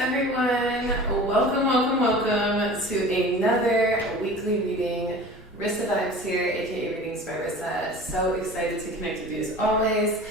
everyone. Welcome to another weekly reading. Rissa Vibes here, aka Readings by Rissa. So excited to connect with you as always.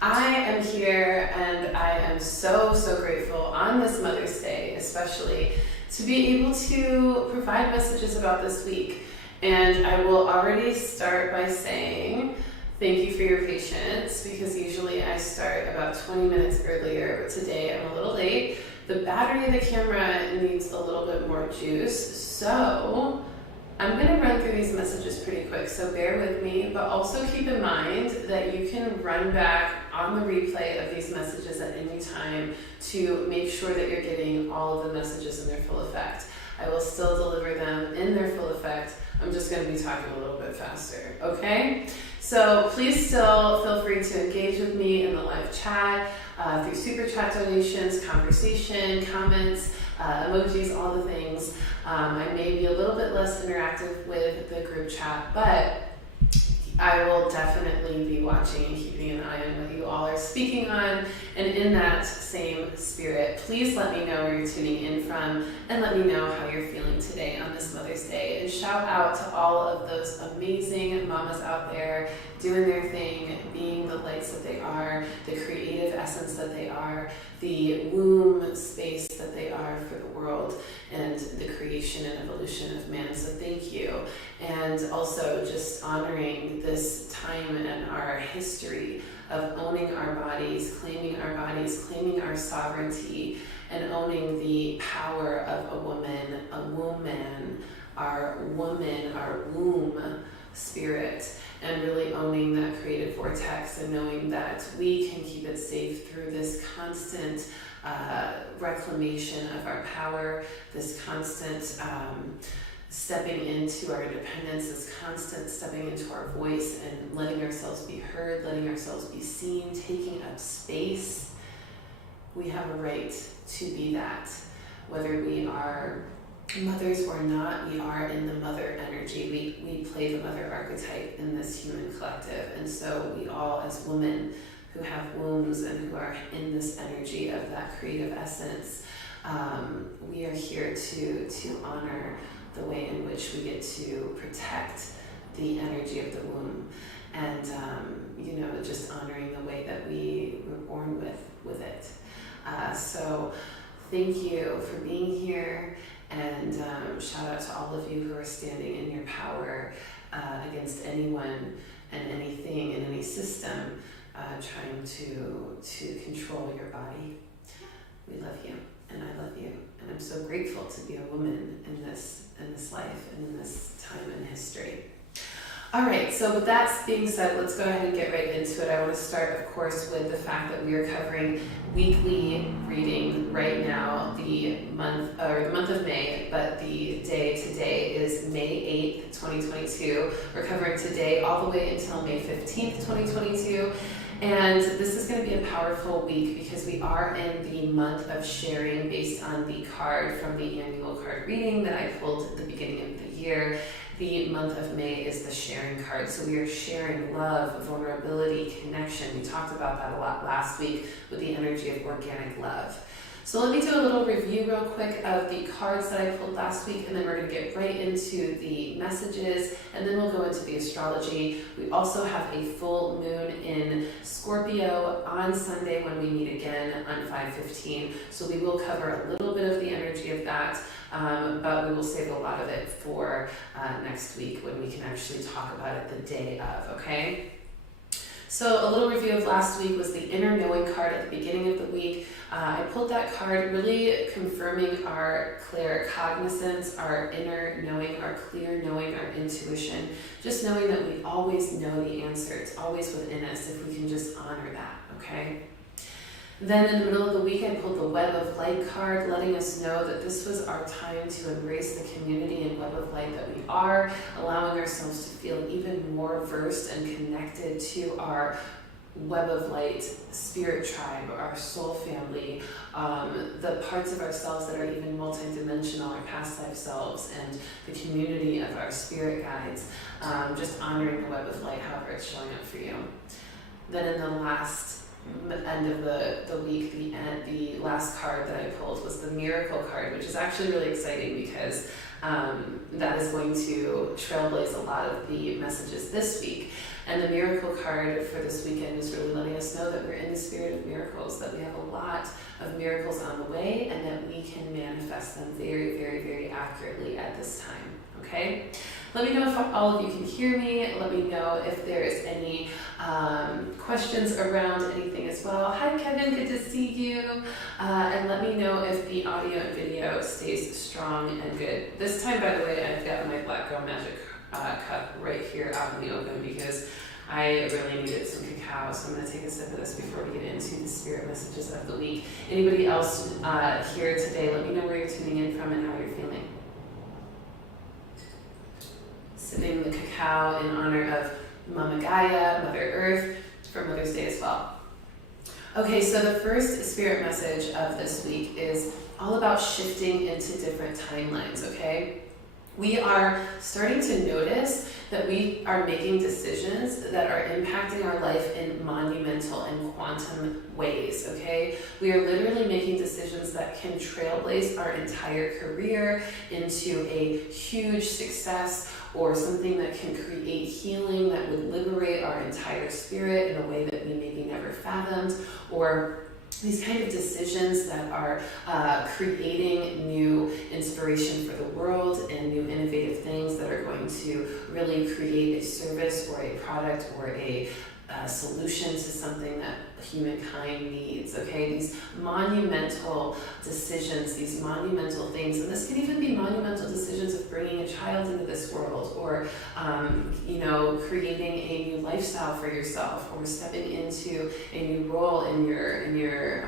I am here and I am so grateful on this Mother's Day, especially, to be able to provide messages about this week. And I will already start by saying thank you for your patience, because usually I start about 20 minutes earlier, but today I'm a little late. The battery of the camera needs a little bit more juice, so I'm going to run through these messages pretty quick, so bear with me, but also keep in mind that you can run back on the replay of these messages at any time to make sure that you're getting all of the messages in their full effect. I will still deliver them in their full effect. I'm just going to be talking a little bit faster, okay? So please still feel free to engage with me in the live chat, through super chat donations, conversation, comments, emojis, all the things. I may be a little bit less interactive with the group chat, but I will definitely be watching and keeping an eye on what you all are speaking on. And in that same spirit, please let me know where you're tuning in from and let me know how you're feeling today on this Mother's Day. And shout out to all of those amazing mamas out there doing their thing, being the lights that they are, the creative essence that they are, the womb space that they are for the world, and the creation and evolution of man. So thank you. And also just honoring this time in our history of owning our bodies, claiming our sovereignty, and owning the power of a woman, our womb spirit, and really owning that creative vortex and knowing that we can keep it safe through this constant reclamation of our power, this constant stepping into our independence, this constant stepping into our voice and letting ourselves be heard, letting ourselves be seen, taking up space. We have a right to be that. Whether we are mothers or not, we are in the mother energy. We play the mother archetype in this human collective. And so we all, as women who have wombs and who are in this energy of that creative essence, we are here to honor the way in which we get to protect the energy of the womb, and just honoring the way that we were born with it. So thank you for being here, and shout out to all of you who are standing in your power against anyone and anything in any system trying to control your body. We love you, and I love you, and I'm so grateful to be a woman in this life and in this time in history. All right, so with that being said, let's go ahead and get right into it. I want to start, of course, with the fact that we are covering weekly reading right now, the month of May, but the day today is May 8th, 2022. We're covering today all the way until May 15th, 2022. And this is going to be a powerful week because we are in the month of sharing based on the card from the annual card reading that I pulled at the beginning of the year. The month of May is the sharing card. So we are sharing love, vulnerability, connection. We talked about that a lot last week with the energy of organic love. So let me do a little review real quick of the cards that I pulled last week, and then we're going to get right into the messages, and then we'll go into the astrology. We also have a full moon in Scorpio on Sunday when we meet again on 8th-15th. So we will cover a little bit of the energy of that, but we will save a lot of it for next week when we can actually talk about it the day of, okay? So a little review of last week was the inner knowing card at the beginning of the week. I pulled that card really confirming our clear cognizance, our inner knowing, our clear knowing, our intuition, just knowing that we always know the answer. It's always within us if we can just honor that, okay? Then in the middle of the week, I pulled the Web of Light card, letting us know that this was our time to embrace the community and web of light that we are, allowing ourselves to feel even more versed and connected to our web of light spirit tribe, our soul family, the parts of ourselves that are even multidimensional, our past life selves, and the community of our spirit guides, just honoring the web of light, however it's showing up for you. Then in the last end of the week, the last card that I pulled was the Miracle card, which is actually really exciting because that is going to trailblaze a lot of the messages this week. And the Miracle card for this weekend is really letting us know that we're in the spirit of miracles, that we have a lot of miracles on the way, and that we can manifest them very, very, very accurately at this time, okay? Let me know if all of you can hear me. Let me know if there's any questions around anything as well. Hi, Kevin, good to see you. And let me know if the audio and video stays strong and good. This time, by the way, I've got my Black Girl Magic cup right here out in the open because I really needed some cacao, so I'm going to take a sip of this before we get into the spirit messages of the week. Anybody else here today, let me know where you're tuning in from and how you're feeling. Sipping the cacao in honor of Mama Gaia, Mother Earth, for Mother's Day as well. Okay, so the first spirit message of this week is all about shifting into different timelines, okay? We are starting to notice that we are making decisions that are impacting our life in monumental and quantum ways, okay? We are literally making decisions that can trailblaze our entire career into a huge success, or something that can create healing that would liberate our entire spirit in a way that we maybe never fathomed, or these kind of decisions that are creating new inspiration for the world and new innovative things that are going to really create a service or a product or a solution to something that humankind needs, okay? These monumental decisions, these monumental things, and this can even be monumental decisions of bringing a child into this world, or creating a new lifestyle for yourself, or stepping into a new role in your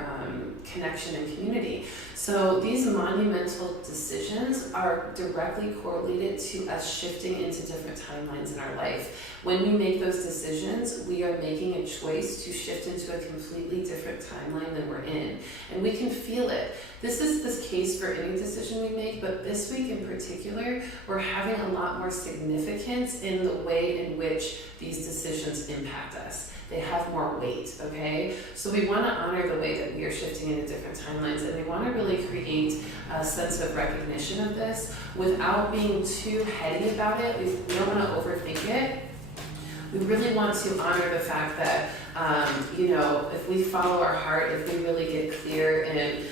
connection and community. So these monumental decisions are directly correlated to us shifting into different timelines in our life. When we make those decisions, we are making a choice to shift into a completely different timeline than we're in. And we can feel it. This is the case for any decision we make, but this week in particular, we're having a lot more significance in the way in which these decisions impact us. They have more weight, okay? So we want to honor the way that we are shifting into different timelines, and we want to really create a sense of recognition of this without being too heady about it. We don't want to overthink it. We really want to honor the fact that, if we follow our heart, if we really get clear in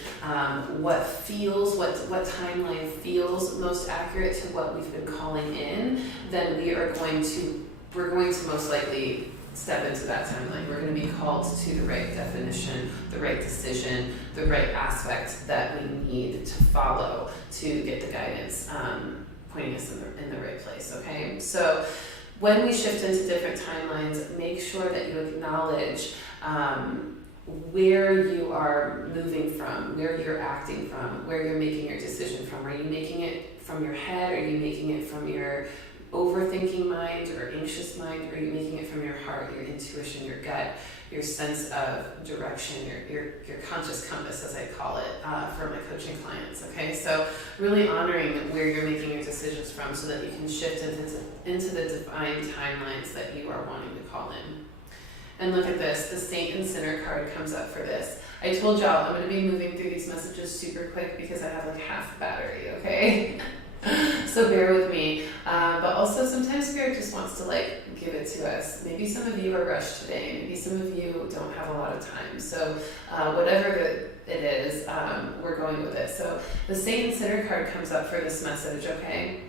what timeline feels most accurate to what we've been calling in, then we're going to most likely step into that timeline. We're going to be called to the right definition, the right decision, the right aspect that we need to follow to get the guidance pointing us in the right place, okay? So when we shift into different timelines, make sure that you acknowledge where you are moving from, where you're acting from, where you're making your decision from. Are you making it from your head? Are you making it from your overthinking mind or anxious mind? Or are you making it from your heart, your intuition, your gut, your sense of direction, your conscious compass, as I call it, for my coaching clients, okay? So really honoring where you're making your decisions from so that you can shift into the divine timelines that you are wanting to call in. And look at this, the Saint and Sinner card comes up for this. I told y'all I'm going to be moving through these messages super quick because I have like half the battery, okay? So bear with me. But also sometimes Spirit just wants to give it to us. Maybe some of you are rushed today. Maybe some of you don't have a lot of time. So whatever it is, we're going with it. So the Saint and Sinner card comes up for this message, okay?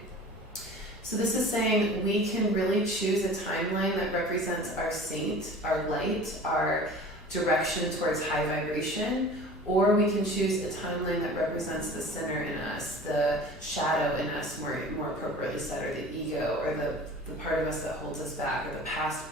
So this is saying we can really choose a timeline that represents our saint, our light, our direction towards high vibration, or we can choose a timeline that represents the sinner in us, the shadow in us, more appropriately said, or the ego, or the part of us that holds us back, or the past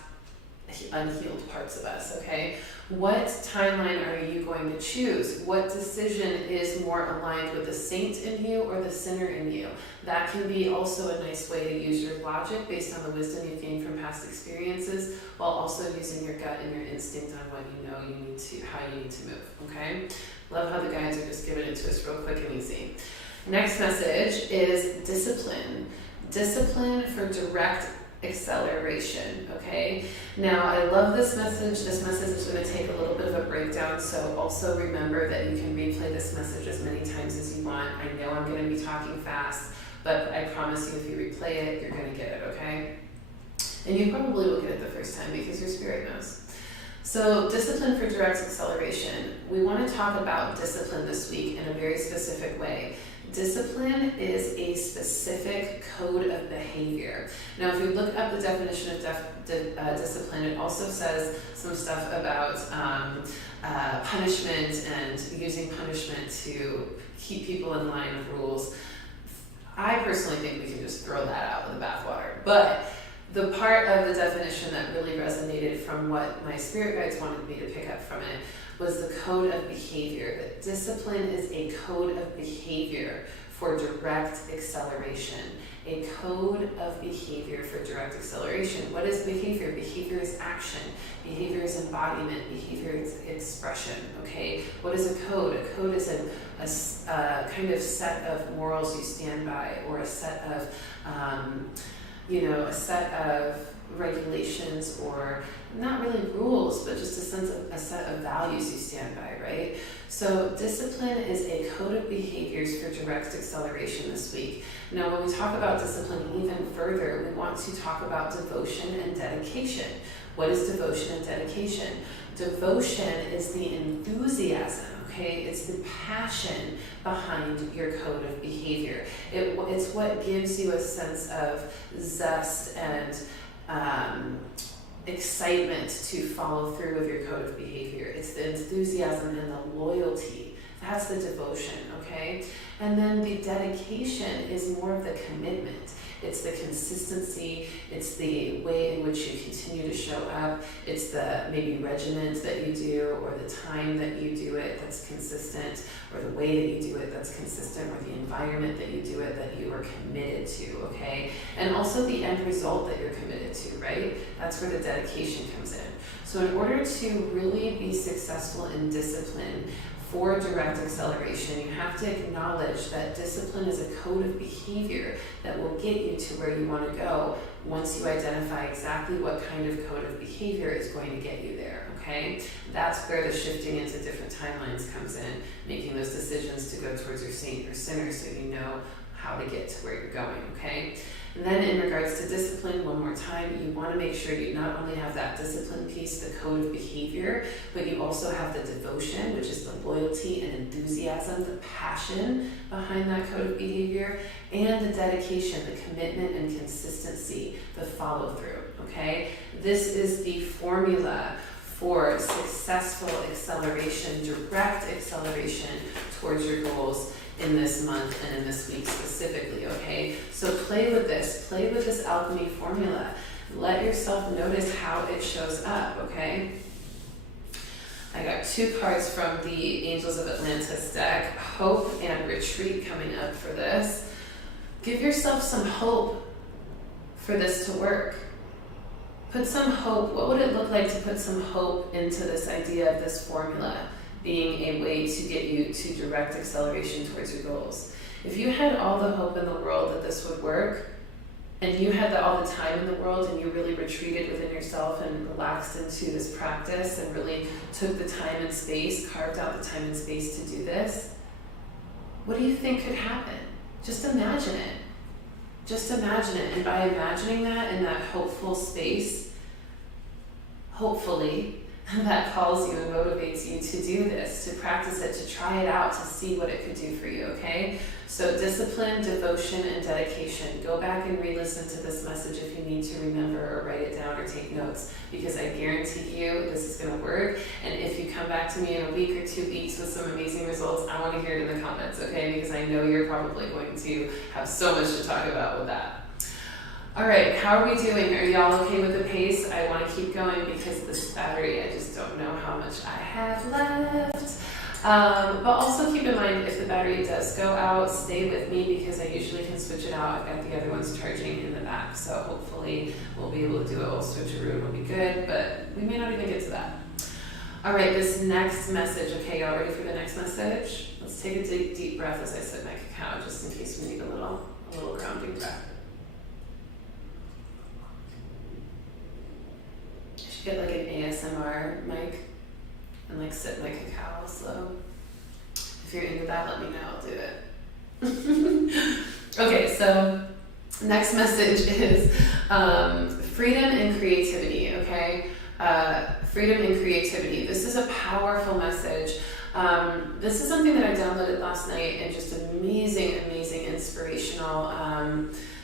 unhealed parts of us, okay? What timeline are you going to choose? What decision is more aligned with the saint in you or the sinner in you? That can be also a nice way to use your logic based on the wisdom you've gained from past experiences, while also using your gut and your instinct on what you know you need to, how you need to move, okay? Love how the guides are just giving it to us real quick and easy. Next message is discipline. Discipline for direct acceleration, okay? Now, I love this message. This message is going to take a little bit of a breakdown, so also remember that you can replay this message as many times as you want. I know I'm going to be talking fast, but I promise you if you replay it, you're going to get it, okay? And you probably will get it the first time because your spirit knows. So, discipline for direct acceleration. We want to talk about discipline this week in a very specific way. Discipline is a specific code of behavior. Now, if you look up the definition of discipline, it also says some stuff about punishment and using punishment to keep people in line with rules. I personally think we can just throw that out with the bathwater. But the part of the definition that really resonated from what my spirit guides wanted me to pick up from it was the code of behavior. That discipline is a code of behavior for direct acceleration. A code of behavior for direct acceleration. What is behavior? Behavior is action. Behavior is embodiment. Behavior is expression, okay? What is a code? A code is a kind of set of morals you stand by, or a set of, a set of regulations, or not really rules, but just a set of values you stand by, right? So discipline is a code of behaviors for direct acceleration this week. Now, when we talk about discipline even further, we want to talk about devotion and dedication. What is devotion and dedication? Devotion is the enthusiasm, okay? It's the passion behind your code of behavior. It's what gives you a sense of zest and excitement to follow through with your code of behavior. It's the enthusiasm and the loyalty. That's the devotion, okay? And then the dedication is more of the commitment. It's the consistency, it's the way in which you continue to show up, it's the maybe regiment that you do, or the time that you do it that's consistent, or the way that you do it that's consistent, or the environment that you do it that you are committed to, okay? And also the end result that you're committed to, right? That's where the dedication comes in. So in order to really be successful in discipline, for direct acceleration, you have to acknowledge that discipline is a code of behavior that will get you to where you want to go once you identify exactly what kind of code of behavior is going to get you there, okay? That's where the shifting into different timelines comes in, making those decisions to go towards your saint or sinner so you know how to get to where you're going, okay? And then in regards to discipline, one more time, you want to make sure you not only have that discipline piece, the code of behavior, but you also have the devotion, which is the loyalty and enthusiasm, the passion behind that code of behavior, and the dedication, the commitment and consistency, the follow through, okay? This is the formula for successful acceleration, direct acceleration towards your goals in this month and in this week specifically, okay? So play with this alchemy formula. Let yourself notice how it shows up, okay? I got 2 cards from the Angels of Atlantis deck, Hope and Retreat coming up for this. Give yourself some hope for this to work. Put some hope. What would it look like to put some hope into this idea of this formula being a way to get you to direct acceleration towards your goals? If you had all the hope in the world that this would work, and you had all the time in the world, and you really retreated within yourself and relaxed into this practice and really took the time and space, carved out the time and space to do this, what do you think could happen? Just imagine it. Just imagine it. And by imagining that in that hopeful space, hopefully, that calls you and motivates you to do this, to practice it, to try it out, to see what it could do for you, okay? So discipline, devotion, and dedication. Go back and re-listen to this message if you need to remember or write it down or take notes, because I guarantee you this is going to work. And if you come back to me in a week or 2 weeks with some amazing results, I want to hear it in the comments, okay? Because I know you're probably going to have so much to talk about with that. All right, how are we doing? Are y'all okay with the pace? I want to keep going because this battery, I just don't know how much I have left. But also keep in mind, if the battery does go out, stay with me because I usually can switch it out. I've got the other ones charging in the back, so hopefully we'll be able to do it. We'll switch a route, it'll be good, but we may not even get to that. All right, this next message. Okay, y'all ready for the next message? Let's take a deep breath as I sip my cacao, just in case we need a little grounding breath. get like an ASMR mic and like sip my cacao slow. If you're into that, let me know, I'll do it. Okay, so next message is freedom and creativity, okay? Freedom and creativity. This is a powerful message. This is something that I downloaded last night, and just amazing, amazing, inspirational,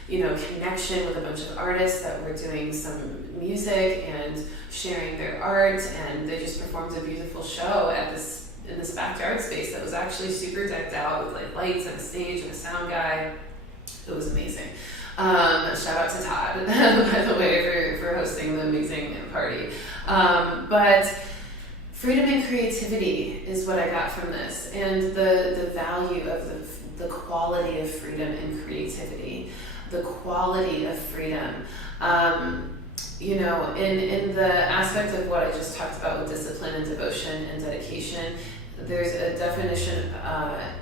connection with a bunch of artists that were doing some music and sharing their art, and they just performed a beautiful show in this backyard space that was actually super decked out with like lights and a stage and a sound guy. It was amazing. Shout out to Todd, by the way, for hosting the amazing party. But freedom and creativity is what I got from this, and the value of the quality of freedom and creativity, the quality of freedom. In the aspect of what I just talked about with discipline and devotion and dedication, there's a definition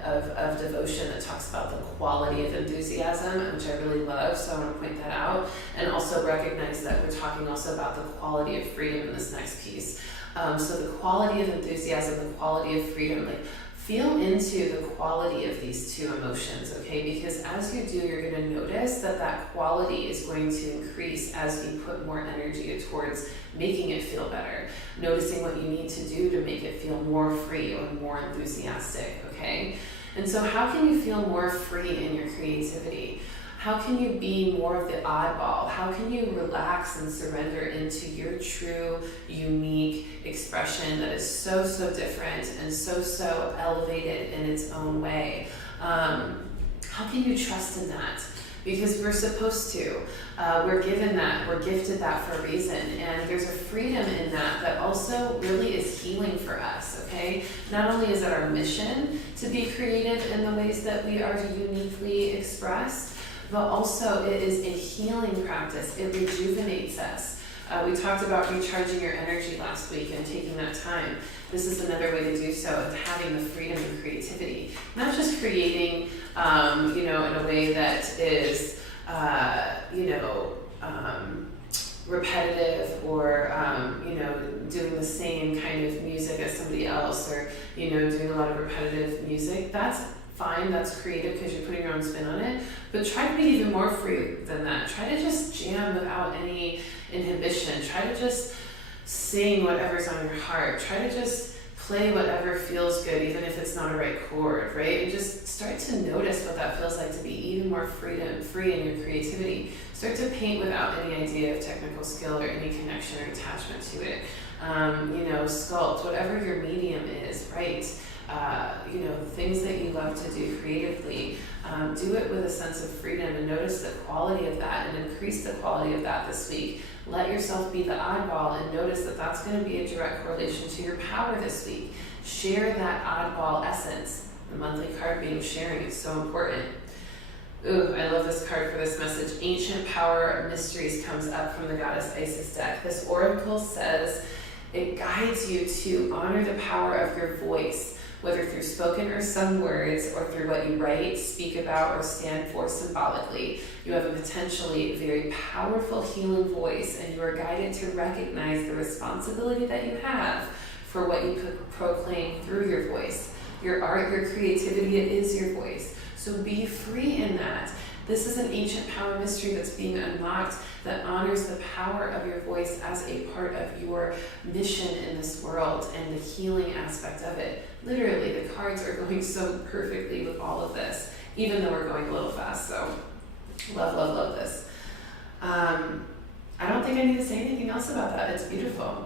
of devotion that talks about the quality of enthusiasm, which I really love, so I want to point that out, and also recognize that we're talking also about the quality of freedom in this next piece. So the quality of enthusiasm, the quality of freedom, like feel into the quality of these two emotions, okay? Because as you do, you're going to notice that quality is going to increase as you put more energy towards making it feel better, noticing what you need to do to make it feel more free or more enthusiastic, okay? And so how can you feel more free in your creativity? How can you be more of the oddball? How can you relax and surrender into your true, unique expression that is so, so different and so, so elevated in its own way? How can you trust in that? Because we're supposed to. We're given that. We're gifted that for a reason. And there's a freedom in that also really is healing for us, okay? Not only is it our mission to be creative in the ways that we are uniquely expressed, but also it is a healing practice. It rejuvenates us. We talked about recharging your energy last week and taking that time. This is another way to do so, of having the freedom and creativity. Not just creating, in a way that is, repetitive or, doing the same kind of music as somebody else, or, doing a lot of repetitive music. That's fine, that's creative because you're putting your own spin on it, but try to be even more free than that. Try to just jam without any inhibition. Try to just sing whatever's on your heart. Try to just play whatever feels good, even if it's not a right chord, right? And just start to notice what that feels like to be even more free in your creativity. Start to paint without any idea of technical skill or any connection or attachment to it. Sculpt, whatever your medium is, right? Things that you love to do creatively, do it with a sense of freedom, and notice the quality of that and increase the quality of that this week. Let yourself be the oddball and notice that that's going to be a direct correlation to your power this week. Share that oddball essence. The monthly card being sharing is so important. Ooh, I love this card for this message. Ancient Power Mysteries comes up from the Goddess Isis deck. This oracle says it guides you to honor the power of your voice, whether through spoken or sung words, or through what you write, speak about, or stand for symbolically. You have a potentially very powerful healing voice, and you are guided to recognize the responsibility that you have for what you could proclaim through your voice. Your art, your creativity, it is your voice. So be free in that. This is an ancient power mystery that's being unlocked that honors the power of your voice as a part of your mission in this world and the healing aspect of it. Literally, the cards are going so perfectly with all of this, even though we're going a little fast. So love, love, love this. I don't think I need to say anything else about that. It's beautiful.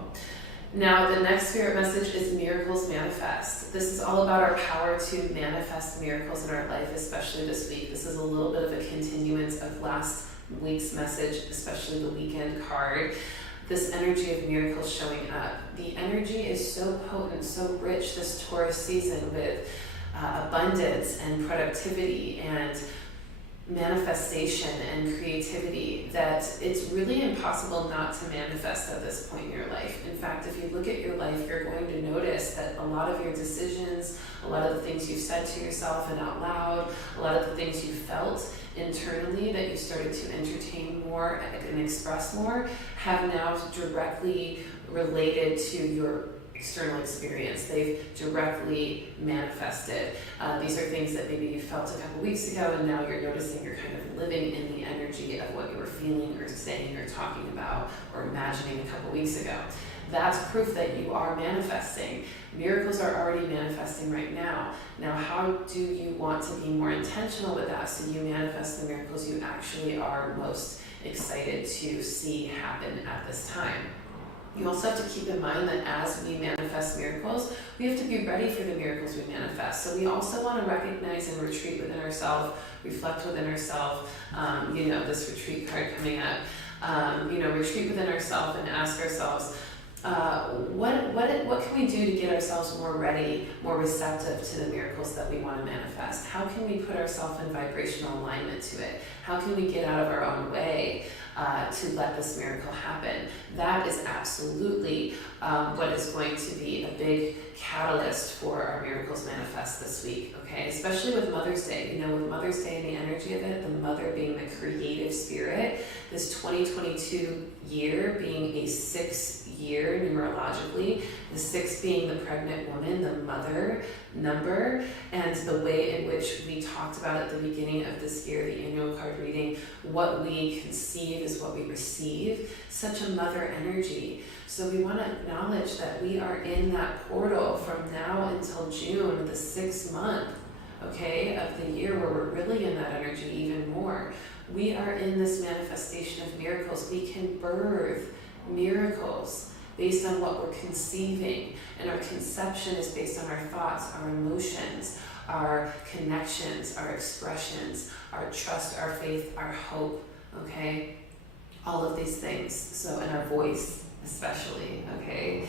Now, the next spirit message is miracles manifest. This is all about our power to manifest miracles in our life, especially this week. This is a little bit of a continuance of last week's message, especially the weekend card. This energy of miracles showing up. The energy is so potent, so rich this Taurus season with abundance and productivity and manifestation and creativity that it's really impossible not to manifest at this point in your life. In fact, if you look at your life, you're going to notice that a lot of your decisions, a lot of the things you've said to yourself and out loud, a lot of the things you felt internally that you started to entertain more and express more have now directly related to your external experience. They've directly manifested. These are things that maybe you felt a couple weeks ago, and now you're noticing you're kind of living in the energy of what you were feeling or saying or talking about or imagining a couple weeks ago. That's proof that you are manifesting. Miracles are already manifesting right now. Now, how do you want to be more intentional with that so you manifest the miracles you actually are most excited to see happen at this time? You also have to keep in mind that as we manifest miracles, we have to be ready for the miracles we manifest. So we also want to recognize and retreat within ourselves, reflect within ourselves. This retreat card coming up. Retreat within ourselves and ask ourselves, what can we do to get ourselves more ready, more receptive to the miracles that we want to manifest? How can we put ourselves in vibrational alignment to it? How can we get out of our own way to let this miracle happen? That is absolutely what is going to be a big catalyst for our miracles manifest this week, okay? Especially with Mother's Day. With Mother's Day and the energy of it, the mother being the creative spirit, this 2022 year being a 6 year numerologically, the 6 being the pregnant woman, the mother number, and the way in which we talked about at the beginning of this year, the annual card reading, what we conceive is what we receive, such a mother energy. So we want to acknowledge that we are in that portal from now until June, the 6th month, okay, of the year where we're really in that energy even more. We are in this manifestation of miracles. We can birth miracles based on what we're conceiving, and our conception is based on our thoughts, our emotions, our connections, our expressions, our trust, our faith, our hope, okay? All of these things. So, and our voice especially, okay,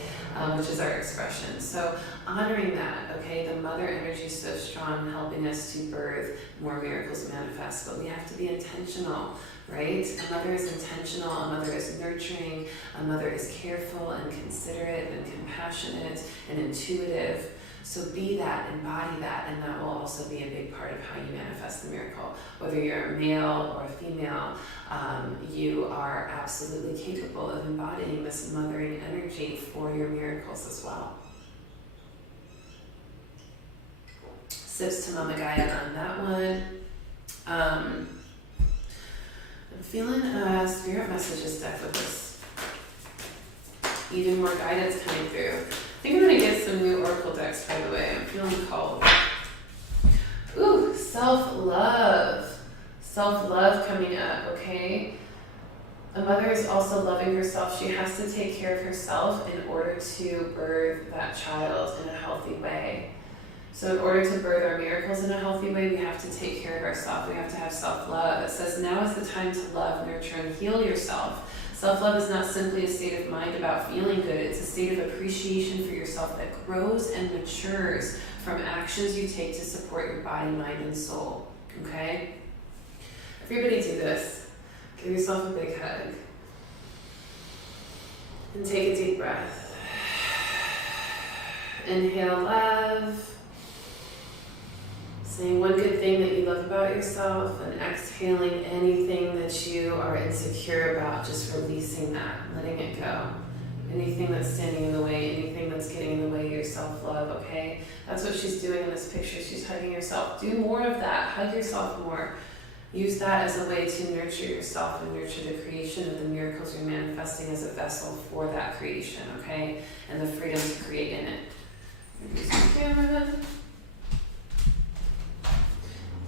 which is our expression. So honoring that, okay, the mother energy is so strong, helping us to birth more miracles manifest, but we have to be intentional, right? A mother is intentional, a mother is nurturing, a mother is careful and considerate and compassionate and intuitive. So be that, embody that, and that will also be a big part of how you manifest the miracle. Whether you're a male or a female, you are absolutely capable of embodying this mothering energy for your miracles as well. Sips to Mama Gaia on that one. I'm feeling a spirit messages deck with this. Even more guidance coming through. I think I'm going to get some new oracle decks, by the way. I'm feeling called. Ooh, self-love. Self-love coming up, okay? A mother is also loving herself. She has to take care of herself in order to birth that child in a healthy way. So in order to birth our miracles in a healthy way, we have to take care of ourselves. We have to have self-love. It says, now is the time to love, nurture, and heal yourself. Self-love is not simply a state of mind about feeling good. It's a state of appreciation for yourself that grows and matures from actions you take to support your body, mind, and soul. Okay? Everybody do this. Give yourself a big hug. And take a deep breath. Inhale love. Saying one good thing that you love about yourself, and exhaling anything that you are insecure about, just releasing that, letting it go. Anything that's standing in the way, anything that's getting in the way of your self-love, okay? That's what she's doing in this picture. She's hugging herself. Do more of that. Hug yourself more. Use that as a way to nurture yourself and nurture the creation of the miracles you're manifesting as a vessel for that creation, okay? And the freedom to create in it. Use the camera.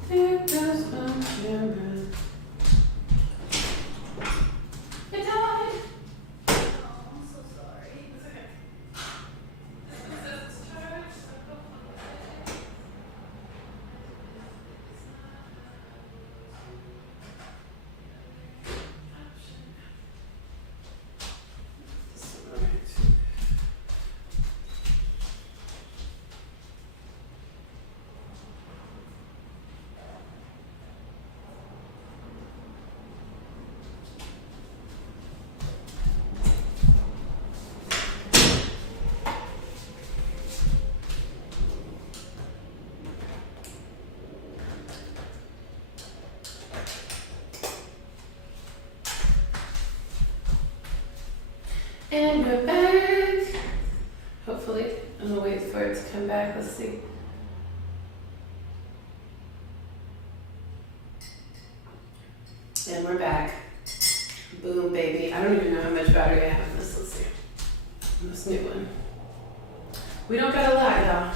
There goes my camera. It died! Oh, I'm so sorry. It's okay. It says it's charged. And we're back. Let's see. And we're back. Boom, baby. I don't even know how much battery I have in this. Let's see. This new one. We don't got a lot, y'all.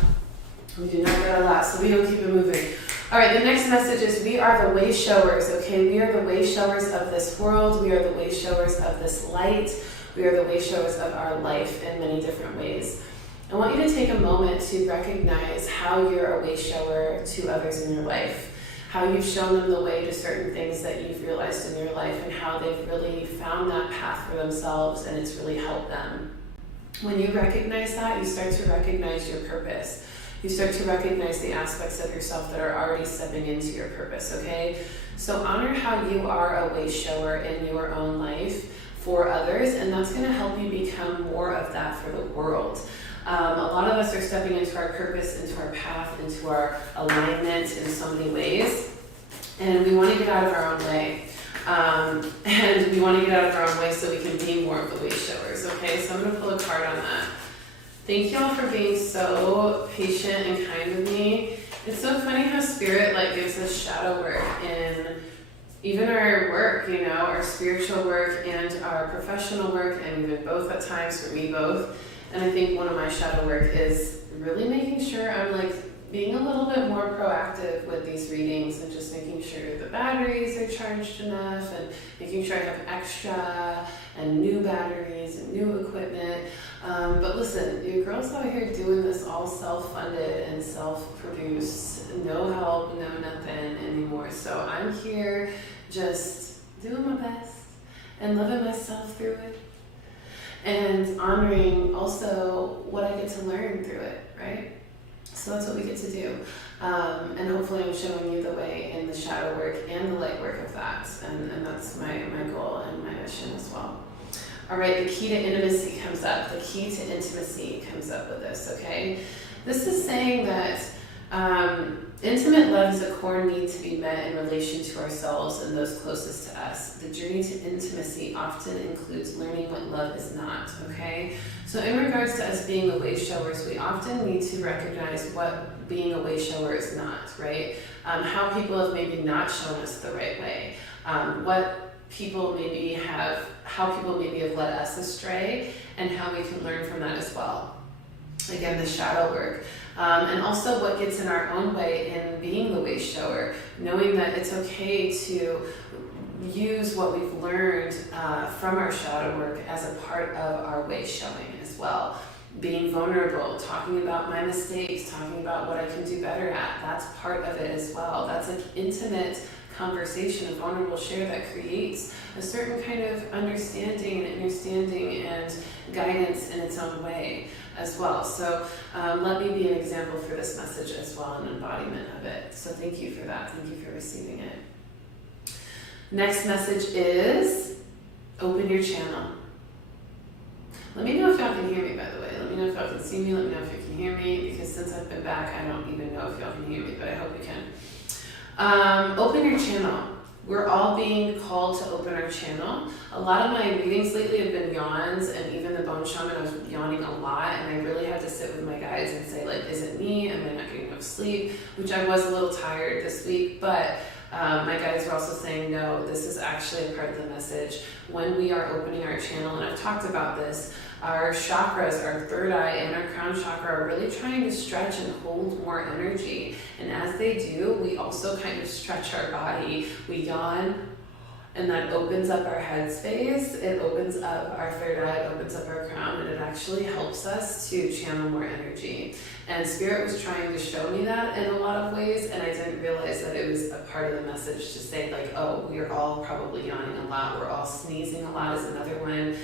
We do not got a lot, so we don't keep it moving. All right, the next message is we are the way showers, okay? We are the way showers of this world. We are the way showers of this light. We are the way showers of our life in many different ways. I want you to take a moment to recognize how you're a way shower to others in your life, how you've shown them the way to certain things that you've realized in your life, and how they've really found that path for themselves and it's really helped them. When you recognize that, you start to recognize your purpose. You start to recognize the aspects of yourself that are already stepping into your purpose, okay? So honor how you are a way shower in your own life for others, and that's going to help you become more of that for the world. A lot of us are stepping into our purpose, into our path, into our alignment in so many ways, and we want to get out of our own way. And we want to get out of our own way so we can be more of the way showers, okay? So I'm going to pull a card on that. Thank y'all for being so patient and kind with me. It's so funny how Spirit gives us shadow work in even our work, our spiritual work and our professional work, and even both at times, for me both. And I think one of my shadow work is really making sure I'm being a little bit more proactive with these readings and just making sure the batteries are charged enough and making sure I have extra and new batteries and new equipment. But listen, your girl's out here doing this all self-funded and self-produced, no help, no nothing anymore. So I'm here just doing my best and loving myself through it and honoring also what I get to learn through it, right? So that's what we get to do. And hopefully I'm showing you the way in the shadow work and the light work of that. And that's my goal and my mission as well. All right, the key to intimacy comes up. The key to intimacy comes up with this, okay? This is saying that intimate love is a core need to be met in relation to ourselves and those closest to us. The journey to intimacy often includes learning what love is not, okay? So in regards to us being the way showers, we often need to recognize what being a way shower is not, right? How people have maybe not shown us the right way. How people maybe have led us astray, and how we can learn from that as well. Again, the shadow work. And also what gets in our own way in being the way shower, knowing that it's okay to use what we've learned from our shadow work as a part of our way showing as well. Being vulnerable, talking about my mistakes, talking about what I can do better at, that's part of it as well. That's an intimate conversation, a vulnerable share that creates a certain kind of understanding and guidance in its own way as well. So let me be an example for this message as well, an embodiment of it. So thank you for that. Thank you for receiving it. Next message is open your channel. Let me know if y'all can hear me, by the way. Let me know if y'all can see me. Let me know if you can hear me, because since I've been back, I don't even know if y'all can hear me, but I hope you can. Open your channel. We're all being called to open our channel. A lot of my readings lately have been yawns, and even the bone shaman, I was yawning a lot, and I really had to sit with my guides and say, is it me? Am I not getting enough sleep? Which I was a little tired this week, but my guides were also saying, no, this is actually a part of the message. When we are opening our channel, and I've talked about this, our chakras, our third eye and our crown chakra are really trying to stretch and hold more energy. And as they do, we also kind of stretch our body. We yawn, and that opens up our head space. It opens up our third eye, it opens up our crown, and it actually helps us to channel more energy. And Spirit was trying to show me that in a lot of ways, and I didn't realize that it was a part of the message to say, oh, we're all probably yawning a lot, we're all sneezing a lot is another one,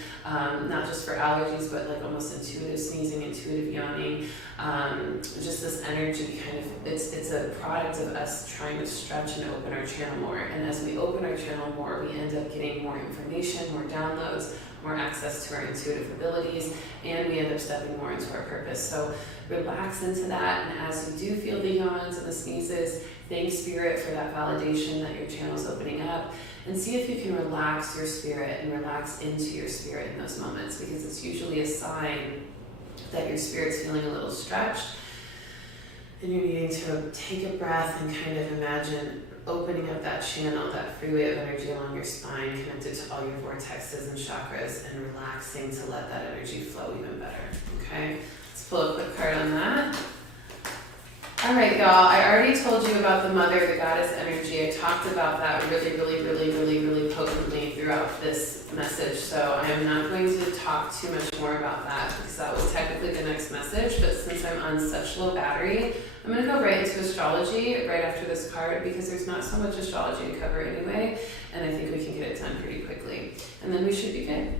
not just for allergies, but almost intuitive sneezing, intuitive yawning, just this energy kind of, it's a product of us trying to stretch and open our channel more. And as we open our channel more, we end up getting more information, more downloads, more access to our intuitive abilities, and we end up stepping more into our purpose. So relax into that, and as you do feel the yawns and the sneezes, thank Spirit for that validation that your channel is opening up, and see if you can relax your spirit and relax into your spirit in those moments, because it's usually a sign that your spirit's feeling a little stretched. And you're needing to take a breath and kind of imagine opening up that channel, that freeway of energy along your spine, connected to all your vortexes and chakras, and relaxing to let that energy flow even better, okay? Let's pull a quick card on that. All right, y'all, I already told you about the mother, the goddess energy. I talked about that really potently throughout this message, so I am not going to talk too much more about that because that was technically the next message, but since I'm on such low battery, I'm going to go right into astrology right after this card because there's not so much astrology to cover anyway, and I think we can get it done pretty quickly, and then we should be good.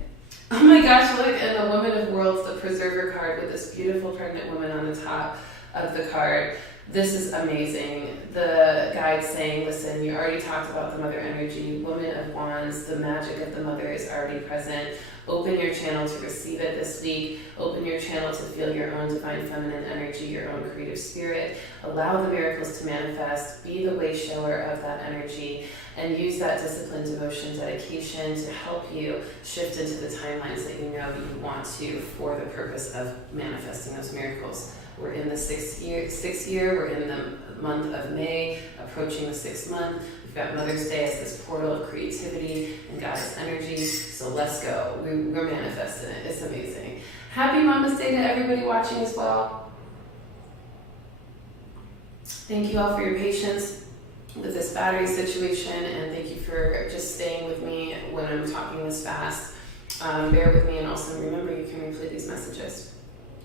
Oh my gosh, look, and the Woman of Worlds, the Preserver card with this beautiful pregnant woman on the top of the card. This is amazing. The guide saying, listen, you already talked about the mother energy, Woman of Wands, the magic of the mother is already present. Open your channel to receive it this week. Open your channel to feel your own divine feminine energy, your own creative spirit. Allow the miracles to manifest. Be the way shower of that energy and use that discipline, devotion, dedication to help you shift into the timelines that you know you want to for the purpose of manifesting those miracles. We're in the sixth year, we're in the month of May, approaching the 6th month. We've got Mother's Day as this portal of creativity and goddess energy, so let's go. We're manifesting it, it's amazing. Happy Mama's Day to everybody watching as well. Thank you all for your patience with this battery situation, and thank you for just staying with me when I'm talking this fast. Bear with me, and also remember you can replay these messages.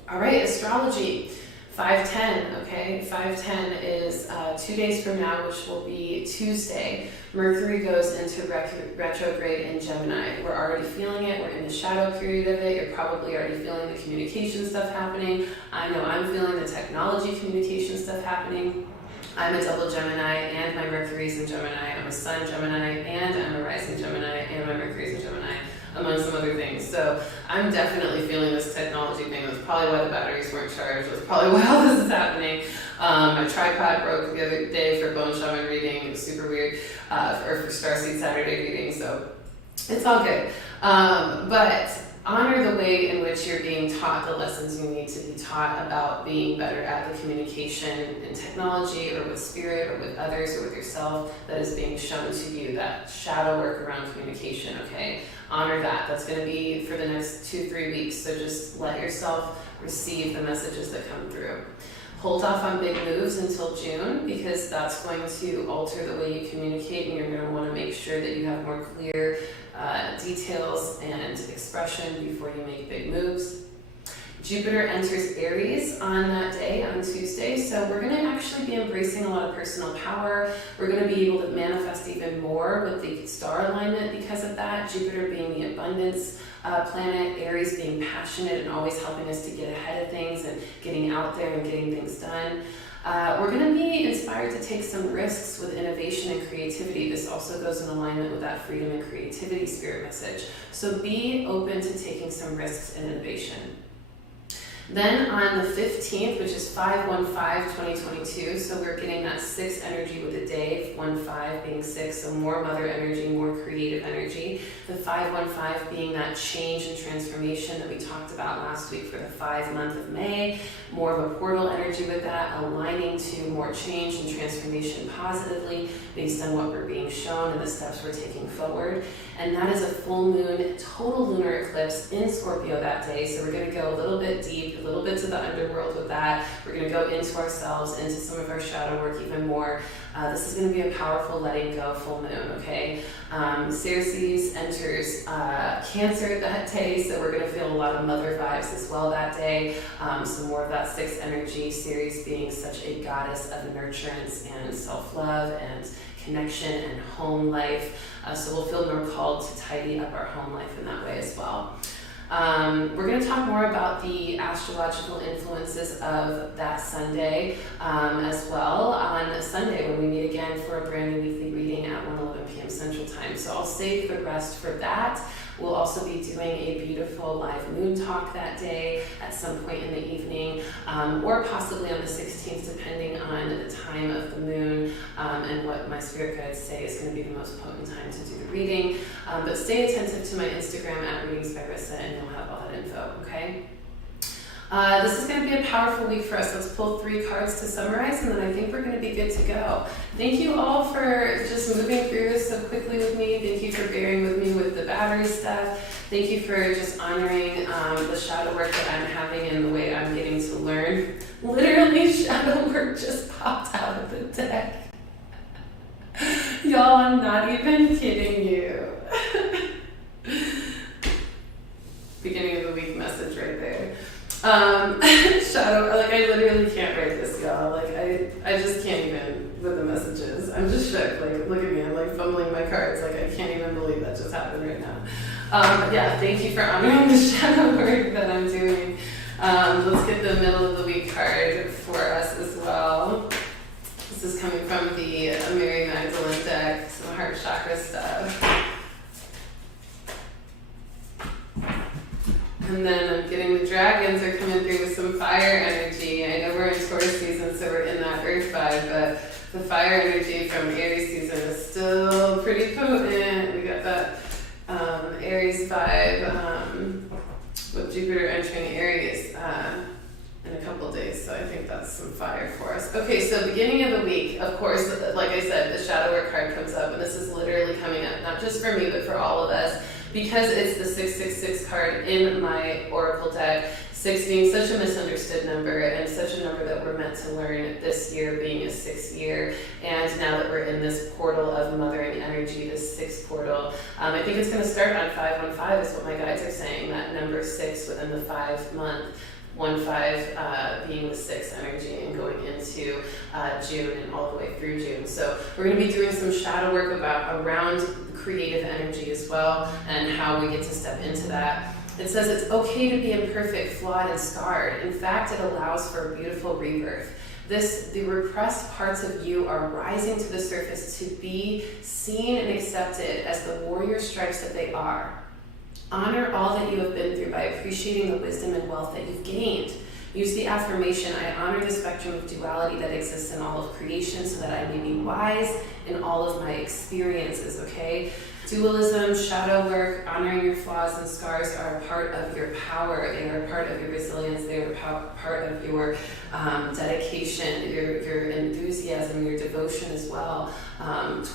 All right, astrology, 5/10, okay? 5/10 is 2 days from now, which will be Tuesday. Mercury goes into retrograde in Gemini. We're already feeling it. We're in the shadow period of it. You're probably already feeling the communication stuff happening. I know I'm feeling the technology communication stuff happening. I'm a double Gemini, and my Mercury's in Gemini. I'm a Sun Gemini, and I'm a rising Gemini, and my Mercury's in Gemini, among some other things. So I'm definitely feeling this technology thing. That's probably why the batteries weren't charged. That's probably why all this is happening. My tripod broke the other day for bone shaman reading. It was super weird. Or for Starseed Saturday reading. So it's all good. But honor the way in which you're being taught the lessons you need to be taught about being better at the communication in technology or with spirit or with others or with yourself that is being shown to you, that shadow work around communication, okay? Honor that. That's going to be for the next 2-3 weeks, so just let yourself receive the messages that come through. Hold off on big moves until June because that's going to alter the way you communicate, and you're going to want to make sure that you have more clear details and expression before you make big moves. Jupiter enters Aries on that day, on Tuesday, so we're going to actually be embracing a lot of personal power. We're going to be able to manifest even more with the star alignment because of that. Jupiter being the abundance planet, Aries being passionate and always helping us to get ahead of things and getting out there and getting things done. We're going to be inspired to take some risks with innovation and creativity. This also goes in alignment with that freedom and creativity spirit message. So be open to taking some risks and innovation. Then on the 15th, which is 5/15/2022, so we're getting that 6 energy with the day, 1/5 being 6, so more mother energy, more creative energy. The 5/15 being that change and transformation that we talked about last week for the 5 month of May, more of a portal energy with that, aligning to more change and transformation positively based on what we're being shown and the steps we're taking forward. And that is a full moon, total lunar eclipse in Scorpio that day, so we're going to go a little bit deep, a little bit to the underworld with that. We're going to go into ourselves, into some of our shadow work even more. This is going to be a powerful letting go full moon, okay? Ceres enters Cancer that day, so we're going to feel a lot of mother vibes as well that day. So more of that 6 energy, Ceres being such a goddess of nurturance and self-love and connection and home life. So we'll feel more called to tidy up our home life in that way as well. We're going to talk more about the astrological influences of that Sunday as well on Sunday when we meet again for a brand new weekly reading at 1:11 p.m. Central Time. So I'll save the rest for that. We'll also be doing a beautiful live moon talk that day at some point in the evening, or possibly on the 16th, depending on the time of the moon and what my spirit guides say is going to be the most potent time to do the reading. But stay attentive to my Instagram at Readings by Rissa, and you'll have all that info, okay? This is going to be a powerful week for us. Let's pull 3 cards to summarize, and then I think we're going to be good to go. Thank you all for just moving through this so quickly with me. Thank you for bearing with me with the battery stuff. Thank you for just honoring the shadow work that I'm having and the way I'm getting to learn. Literally, shadow work just popped out of the deck. Y'all, I'm not even kidding you. Beginning of the week message right there. Shadow, like I literally can't write this, y'all. Like I just can't even with the messages. I'm just shook. Like look at me, I'm like fumbling my cards. Like I can't even believe that just happened right now. Yeah, thank you for honoring the shadow work that I'm doing. Let's get the middle of the week card for us as well. This is coming from the Mary Magdalene deck, some heart chakra stuff. And then I'm getting the dragons are coming through with some fire energy. I know we're in Taurus season, so we're in that earth vibe, but the fire energy from Aries season is still pretty potent. We got that Aries vibe with Jupiter entering Aries in a couple days, so I think that's some fire for us. Okay, so beginning of the week, of course, like I said, the shadow work card comes up, and this is literally coming up, not just for me, but for all of us, because it's the 666 card in my oracle deck, 6 being such a misunderstood number and such a number that we're meant to learn this year being a 6th year, and now that we're in this portal of mothering energy, this 6th portal, I think it's going to start on 515 is what my guides are saying, that number 6 within the 5 month. 1-5 being the 6th energy and going into June and all the way through June. So we're going to be doing some shadow work around the creative energy as well and how we get to step into that. It says it's okay to be imperfect, flawed, and scarred. In fact, it allows for a beautiful rebirth. The repressed parts of you are rising to the surface to be seen and accepted as the warrior stripes that they are. Honor all that you have been through by appreciating the wisdom and wealth that you've gained. Use the affirmation, I honor the spectrum of duality that exists in all of creation so that I may be wise in all of my experiences, okay? Dualism, shadow work, honoring your flaws and scars are a part of your power. They are a part of your resilience. They are part of your dedication, your enthusiasm, your devotion as well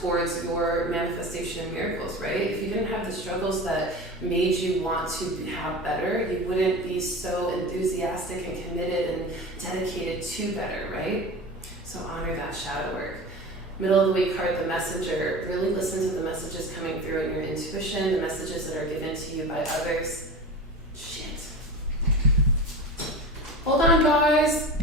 towards your manifestation of miracles, right? If you didn't have the struggles that made you want to have better, you wouldn't be so enthusiastic and committed and dedicated to better, right? So honor that shadow work. Middle of the week card, the messenger. Really listen to the messages coming through in your intuition, the messages that are given to you by others. Shit. Hold on, guys.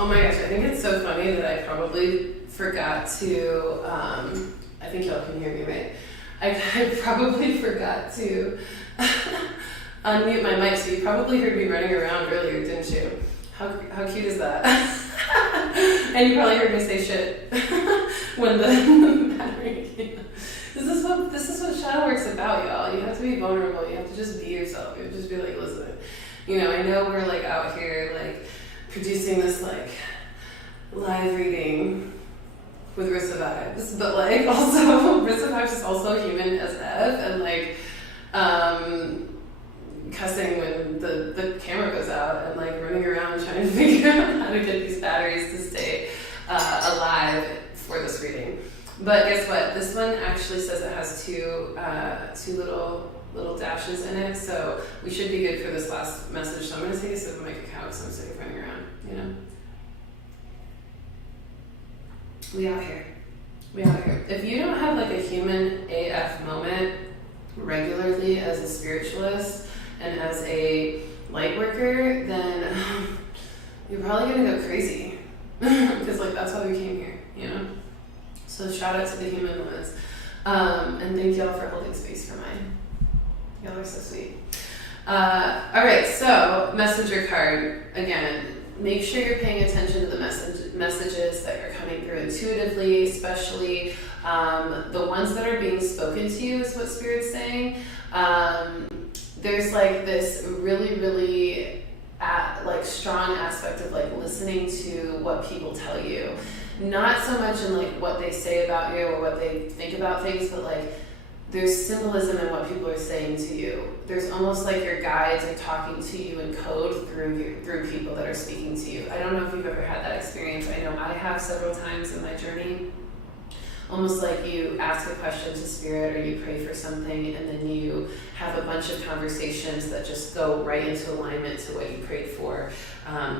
Oh my gosh, I think it's so funny that I probably forgot to, I think y'all can hear me, right? I probably forgot to unmute my mic, so you probably heard me running around earlier, didn't you? How cute is that? And you probably heard me say shit when the battery came. This is what shadow work's about, y'all. You have to be vulnerable. You have to just be yourself. You have to just be like, listen, you know, I know we're like out here like producing this like live reading with Rissa vibes, but like also Rissa vibes is also human as F, and like cussing when the camera goes out and like running around trying to figure out how to get these batteries to stay alive for this reading. But guess what? This one actually says it has two little dashes in it, so we should be good for this last message. So I'm going to take a sip of my cacao because I'm sick of running around, you know? We out here. If you don't have like a human AF moment regularly as a spiritualist and as a light worker, then you're probably going to go crazy because like that's why we came here, you know? So shout out to the human moments. And thank y'all for holding space for mine. Y'all are so sweet. All right, so messenger card. Again, make sure you're paying attention to the messages that are coming through intuitively, especially the ones that are being spoken to you is what Spirit's saying. There's like this really like strong aspect of like listening to what people tell you. Not so much in like what they say about you or what they think about things, but like there's symbolism in what people are saying to you. There's almost like your guides are talking to you in code through people that are speaking to you. I don't know if you've ever had that experience. I know I have several times in my journey. Almost like you ask a question to Spirit or you pray for something and then you have a bunch of conversations that just go right into alignment to what you prayed for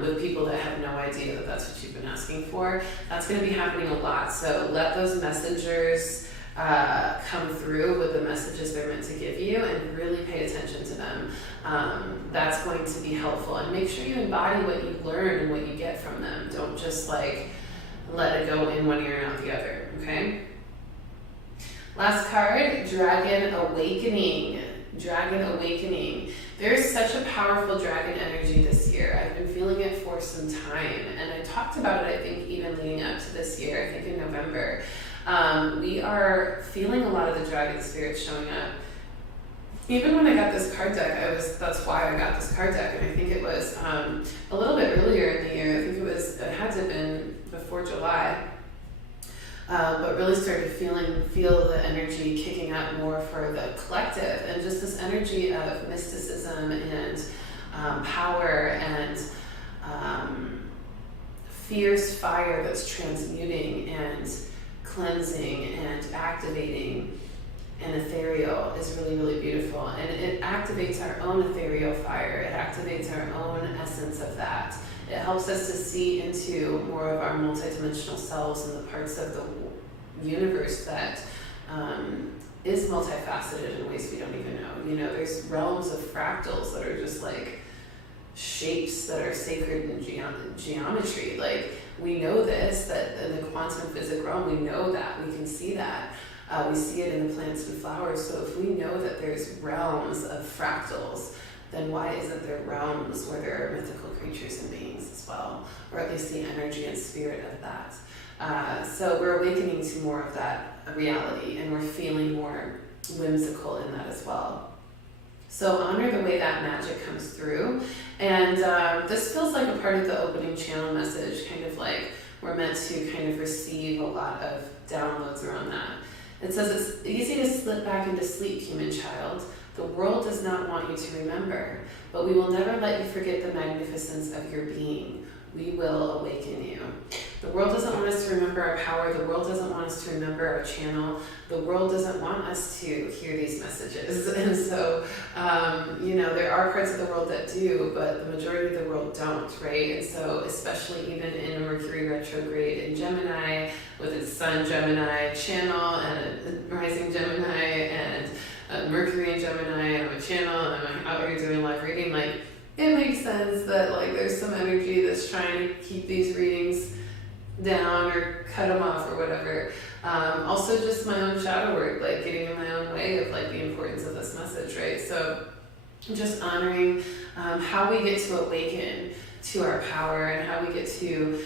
with people that have no idea that that's what you've been asking for. That's going to be happening a lot. So let those messengers come through with the messages they're meant to give you and really pay attention to them. That's going to be helpful. And make sure you embody what you learn and what you get from them. Don't just like let it go in one ear and out the other, okay? Last card, Dragon Awakening. Dragon Awakening. There's such a powerful dragon energy this year. I've been feeling it for some time. And I talked about it, I think, even leading up to this year, I think in November. We are feeling a lot of the dragon spirits showing up. Even when I got this card deck, that's why I got this card deck, and I think it was a little bit earlier in the year. I think it had to have been before July, but really started feel the energy kicking up more for the collective, and just this energy of mysticism and power and fierce fire that's transmuting and cleansing and activating and ethereal is really beautiful. And it activates our own ethereal fire. It activates our own essence of that. It helps us to see into more of our multidimensional selves and the parts of the universe that is multifaceted in ways we don't even know. You know, there's realms of fractals that are just like shapes that are sacred in geometry. Like, we know this, that in the quantum physics realm, we know that, we can see that. We see it in the plants and flowers. So if we know that there's realms of fractals, then why isn't there realms where there are mythical creatures and beings as well? Or at least the energy and spirit of that. So we're awakening to more of that reality, and we're feeling more whimsical in that as well. So honor the way that magic comes through. And this feels like a part of the opening channel message, kind of like we're meant to kind of receive a lot of downloads around that. It says, it's easy to slip back into sleep, human child. The world does not want you to remember, but we will never let you forget the magnificence of your being. We will awaken you. The world doesn't want us to remember our power. The world doesn't want us to remember our channel. The world doesn't want us to hear these messages. And so, you know, there are parts of the world that do, but the majority of the world don't, right? And so, especially even in Mercury retrograde in Gemini, with its Sun Gemini channel and a rising Gemini and Mercury in Gemini, and I'm a channel, and I'm out here doing live reading, like, it makes sense that like there's some energy that's trying to keep these readings down or cut them off or whatever. Also just my own shadow work, like getting in my own way of like the importance of this message, right? So just honoring how we get to awaken to our power, and how we get to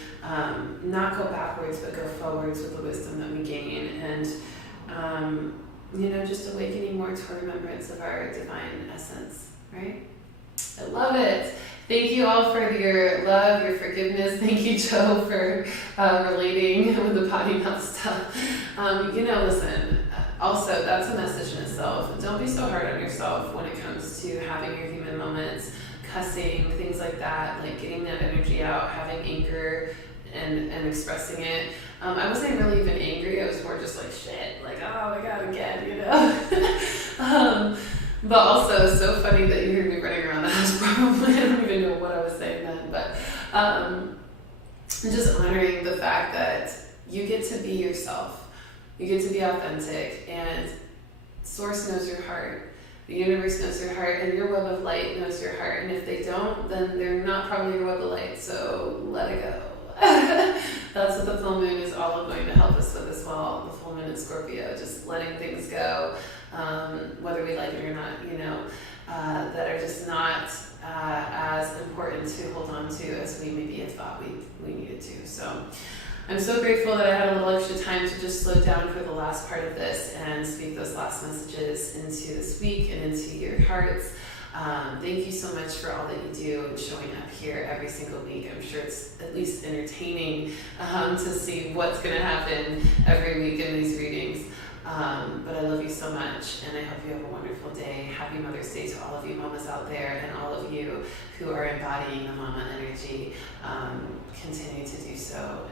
not go backwards but go forwards with the wisdom that we gain, and you know, just awakening more to a remembrance of our divine essence, right? I love it. Thank you all for your love, your forgiveness. Thank you, Joe, for relating with the potty mouth stuff. You know, listen, also, that's a message in itself. Don't be so hard on yourself when it comes to having your human moments, cussing, things like that, like getting that energy out, having anger and expressing it. I wasn't really even angry. I was more just like, shit, like, oh my God, again, you know? But also, it's so funny that you heard me running around the house probably. I don't even know what I was saying then, but just honoring the fact that you get to be yourself. You get to be authentic, and Source knows your heart. The universe knows your heart, and your web of light knows your heart. And if they don't, then they're not probably your web of light, so let it go. That's what the full moon is all going to help us with as well. The full moon in Scorpio, just letting things go, whether we like it or not, that are just not as important to hold on to as we maybe had thought we needed to. So I'm so grateful that I had a little extra time to just slow down for the last part of this and speak those last messages into this week and into your hearts. Thank you so much for all that you do and showing up here every single week. I'm sure it's at least entertaining to see what's going to happen every week in these readings. But I love you so much, and I hope you have a wonderful day. Happy Mother's Day to all of you mamas out there, and all of you who are embodying the mama energy. Continue to do so.